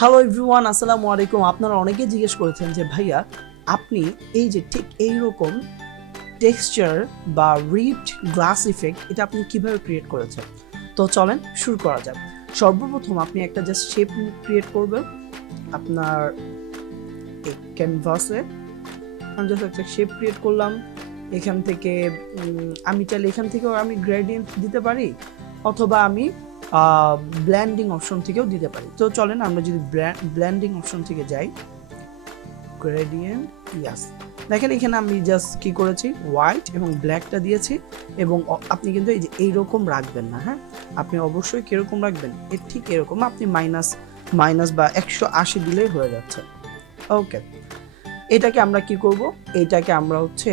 Hello everyone, আসসালামু আলাইকুম। আপনারা অনেকে জিজ্ঞেস করেছেন যে ভাইয়া আপনি এই যে ঠিক এইরকম টেক্সচার বা রিপড গ্লাস ইফেক্ট এটা আপনি কিভাবে ক্রিয়েট করেছেন। তো চলেন শুরু করা যাক। সর্বপ্রথম আপনি একটা জাস্ট শেপ ক্রিয়েট করবেন আপনার এই ক্যানভাসে। আমি জাস্ট একটা শেপ ক্রিয়েট করলাম। এখান থেকে আমি চাইলে এখান থেকেও আমি গ্রেডিয়েন্ট দিতে পারি, অথবা আমি ব্ল্যান্ডিং অপশন থেকেও দিতে পারি। তো চলেন আমরা যদি ব্ল্যান্ডিং অপশন থেকে যাই, গ্রেডিয়েন্ট, ইয়াস, দেখেন এখানে আমি জাস্ট কি করেছি, হোয়াইট এবং ব্ল্যাকটা দিয়েছি। এবং আপনি কিন্তু এই যে এইরকম রাখবেন না, হ্যাঁ, আপনি অবশ্যই কিরকম রাখবেন, ঠিক এরকম আপনি মাইনাস বা 180 দিলেই হয়ে যাচ্ছে। ওকে, এটাকে আমরা কি করব, এটাকে আমরা হচ্ছে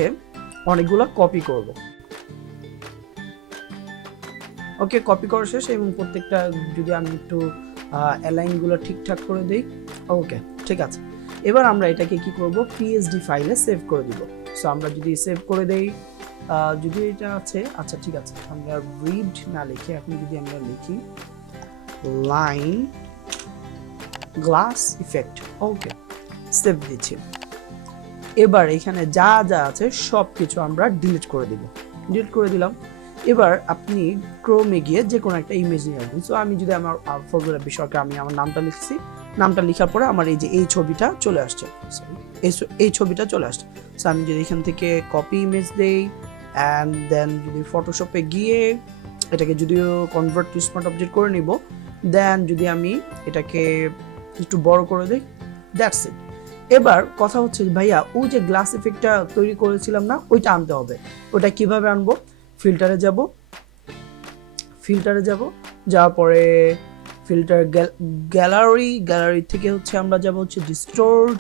অনেকগুলো কপি করব। ওকে, কপি করা শেষ এবং প্রত্যেকটা যদি আমি একটু অ্যালাইনগুলো ঠিকঠাক করে দেই। ওকে, ঠিক আছে। এবার আমরা এটাকে কি করব, পিএসডি ফাইলে সেভ করে দিব। সো আমরা যদি সেভ করে দেই, যদি এটা আছে, আচ্ছা ঠিক আছে, আমরা রিড না লিখে এখন যদি আমরা লিখি লাইন গ্লাস ইফেক্ট, ওকে, সেভ দিচ্ছি। এবার এখানে যা যা আছে সব কিছু আমরা ডিলিট করে দিলাম। এবার আপনি ক্রোমে গিয়ে যে কোনো একটা ইমেজ নিয়ে আসবেন। সো আমি যদি আমার ফজলে রাব্বি সরকার, আমি আমার নামটা লিখছি, নামটা লেখার পরে আমার এই যে এই ছবিটা চলে আসছে, এই ছবিটা চলে আসছে। সো আমি যদি এখান থেকে কপি ইমেজ দেই অ্যান্ড দেন যদি ফটোশপে গিয়ে এটাকে যদিও কনভার্ট টু স্মার্ট অবজেক্ট করে নিব, দেন যদি আমি এটাকে একটু বড় করে দিই, দ্যাটস ইট। এবার কথা হচ্ছে ভাইয়া ওই যে গ্লাস ইফেক্টটা তৈরি করেছিলাম না, ওইটা আনতে হবে। ওটা কিভাবে আনবো, ফিল্টারে যাব, যাওয়ার পরে ফিল্টার গ্যালারি থেকে হচ্ছে আমরা যাব হচ্ছে ডিস্টোর্ড,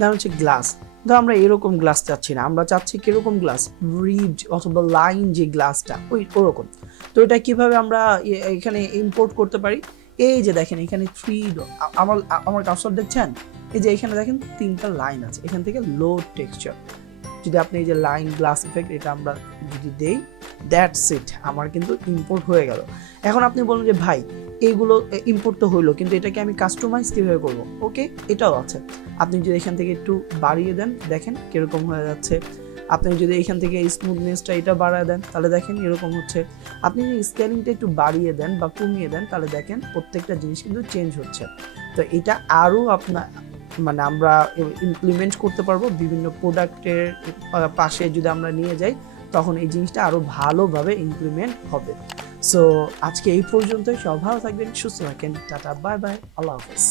দেন হচ্ছে গ্লাস। তো আমরা এরকম গ্লাস চাচ্ছি না, আমরা চাচ্ছি কিরকম গ্লাস, রিড অথবা লাইন যে গ্লাসটা ওরকম। তো এটা কিভাবে আমরা এখানে ইম্পোর্ট করতে পারি, এই যে দেখেন এখানে আমার কার্সর দেখছেন, এই যে এখানে দেখেন 3টা লাইন আছে, এখান থেকে লোড টেক্সচার, যদি আপনি এই যে লাইন গ্লাস ইফেক্ট এটা আমরা যদি দেই, দ্যাটস ইট, আমার কিন্তু ইম্পোর্ট হয়ে গেল। এখন আপনি বলুন যে ভাই এইগুলো ইম্পোর্ট তো হইলো, কিন্তু এটাকে আমি কাস্টমাইজ কিভাবে করব। ওকে, এটাও আছে। আপনি যদি এখান থেকে একটু বাড়িয়ে দেন, দেখেন কিরকম হয়ে যাচ্ছে। আপনি যদি এখান থেকে স্মুথনেসটা এটা বাড়ায় দেন, তাহলে দেখেন এরকম হচ্ছে। আপনি যদি স্কেলিংটা একটু বাড়িয়ে দেন বা কমিয়ে দেন, তাহলে দেখেন প্রত্যেকটা জিনিস কিন্তু চেঞ্জ হচ্ছে। তো এটা আরও মানে আমরা ইমপ্লিমেন্ট করতে পারবো বিভিন্ন প্রোডাক্টের পাশে যদি আমরা নিয়ে যাই, তখন এই জিনিসটা আরো ভালোভাবে ইমপ্লিমেন্ট হবে। সো আজকে এই পর্যন্তই, সব ভালো থাকবেন, সুস্থ থাকেন, টাটা, বাই বাই, আল্লাহ হাফেজ।